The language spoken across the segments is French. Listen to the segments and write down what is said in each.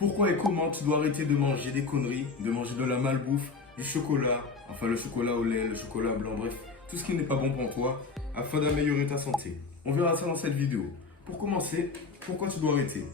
Pourquoi et comment tu dois arrêter de manger des conneries, de manger de la malbouffe, du chocolat, enfin le chocolat au lait, le chocolat blanc, bref, tout ce qui n'est pas bon pour toi, afin d'améliorer ta santé. On verra ça dans cette vidéo. Pour commencer, pourquoi tu dois arrêter?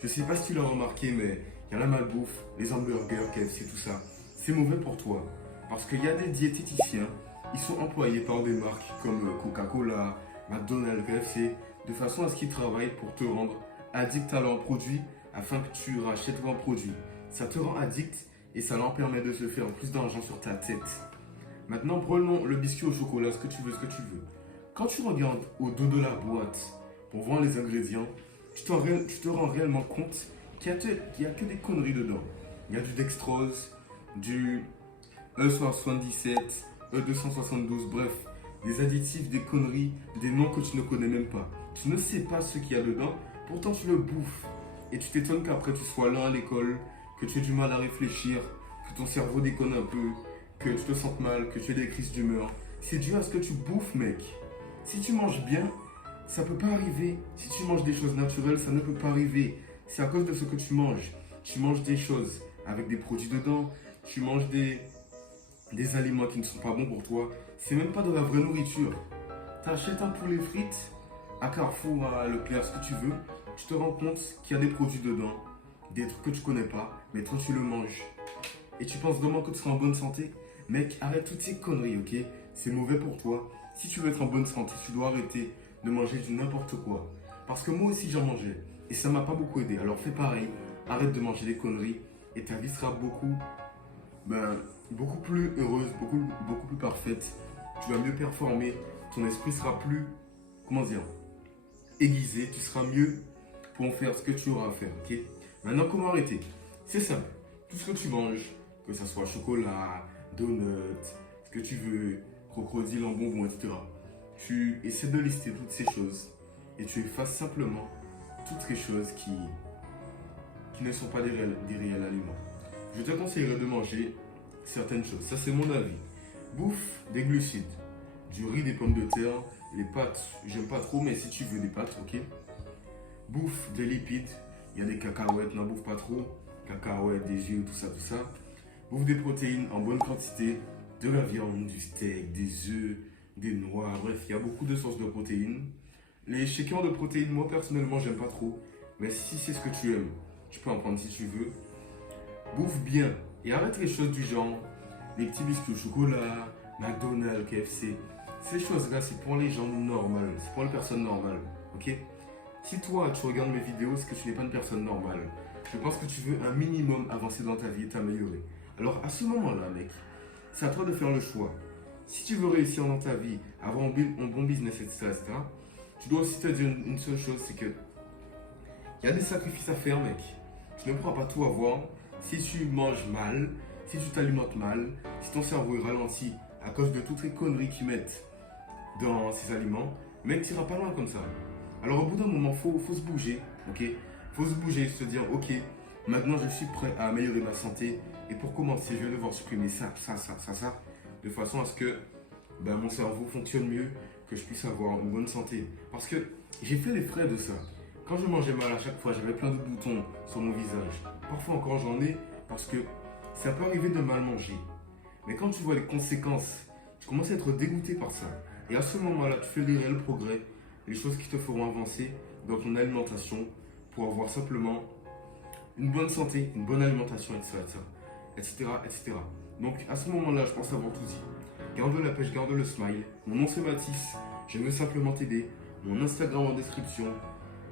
Je sais pas si tu l'as remarqué, mais il y a la malbouffe, les hamburgers, KFC, tout ça. C'est mauvais pour toi. Parce qu'il y a des diététiciens, ils sont employés par des marques comme Coca-Cola, McDonald's, KFC, de façon à ce qu'ils travaillent pour te rendre addict à leurs produits afin que tu rachètes leurs produits. Ça te rend addict et ça leur permet de se faire plus d'argent sur ta tête. Maintenant, prenons le biscuit au chocolat, ce que tu veux, ce que tu veux. Quand tu regardes au dos de la boîte pour voir les ingrédients, tu te rends réellement compte qu'il n'y a que des conneries dedans. Il y a du dextrose, du E77, E272, bref, des additifs, des conneries, des noms que tu ne connais même pas. Tu ne sais pas ce qu'il y a dedans, pourtant tu le bouffes. Et tu t'étonnes qu'après tu sois là à l'école, que tu aies du mal à réfléchir, que ton cerveau déconne un peu, que tu te sentes mal, que tu aies des crises d'humeur. C'est dû à ce que tu bouffes, mec. Si tu manges bien, ça peut pas arriver. Si tu manges des choses naturelles, ça ne peut pas arriver. C'est à cause de ce que tu manges. Tu manges des choses avec des produits dedans. Tu manges des aliments qui ne sont pas bons pour toi. C'est même pas de la vraie nourriture. Tu achètes un poulet frites à Carrefour, à Leclerc, ce que tu veux. Tu te rends compte qu'il y a des produits dedans, des trucs que tu connais pas, mais toi tu le manges. Et tu penses vraiment que tu seras en bonne santé? Mec, arrête toutes ces conneries, ok? C'est mauvais pour toi. Si tu veux être en bonne santé, tu dois arrêter de manger du n'importe quoi. Parce que moi aussi j'en mangeais. Et ça m'a pas beaucoup aidé. Alors fais pareil. Arrête de manger des conneries. Et ta vie sera beaucoup plus heureuse, beaucoup plus parfaite. Tu vas mieux performer. Ton esprit sera plus, comment dire, aiguisé. Tu seras mieux pour en faire ce que tu auras à faire, ok? Maintenant, comment arrêter? C'est simple. Tout ce que tu manges, que ce soit chocolat, donuts, ce que tu veux, crocodile en bonbons, etc. Tu essaies de lister toutes ces choses et tu effaces simplement toutes les choses qui ne sont pas des réels aliments. Je te conseillerais de manger certaines choses. Ça, c'est mon avis. Bouffe des glucides, du riz, des pommes de terre, les pâtes, j'aime pas trop, mais si tu veux des pâtes, ok? Bouffe des lipides, il y a des cacahuètes, n'en bouffe pas trop. Cacahuètes, des œufs, tout ça, tout ça. Bouffe des protéines en bonne quantité, de la viande, du steak, des œufs, des noix, bref, il y a beaucoup de sources de protéines. Les shakers de protéines, moi personnellement, j'aime pas trop. Mais si c'est ce que tu aimes, tu peux en prendre si tu veux. Bouffe bien et arrête les choses du genre les petits biscuits au chocolat, McDonald's, KFC. Ces choses-là, c'est pour les gens normaux, c'est pour les personnes normales, ok? Si toi, tu regardes mes vidéos, c'est que tu n'es pas une personne normale. Je pense que tu veux un minimum avancer dans ta vie et t'améliorer. Alors à ce moment-là, mec, c'est à toi de faire le choix. Si tu veux réussir dans ta vie, avoir un bon business, etc., tu dois aussi te dire une seule chose, c'est que il y a des sacrifices à faire, mec. Tu ne pourras pas tout avoir si tu manges mal, si tu t'alimentes mal, si ton cerveau est ralenti à cause de toutes les conneries qu'ils mettent dans ces aliments. Mec, tu n'iras pas loin comme ça. Alors au bout d'un moment, faut se bouger, ok? Faut se bouger, se dire, ok, maintenant je suis prêt à améliorer ma santé. Et pour commencer, je vais devoir supprimer ça, de façon à ce que mon cerveau fonctionne mieux, que je puisse avoir une bonne santé. Parce que j'ai fait les frais de ça. Quand je mangeais mal à chaque fois, j'avais plein de boutons sur mon visage. Parfois encore j'en ai parce que ça peut arriver de mal manger. Mais quand tu vois les conséquences, tu commences à être dégoûté par ça. Et à ce moment-là, tu fais des réels progrès, les choses qui te feront avancer dans ton alimentation pour avoir simplement une bonne santé, une bonne alimentation, etc. etc. Donc à ce moment-là, je pense avoir tout dit. Garde la pêche, garde le smile. Mon nom c'est Mathis, je veux simplement t'aider. Mon Instagram en description.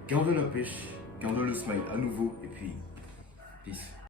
Garde la pêche, garde le smile à nouveau et puis peace.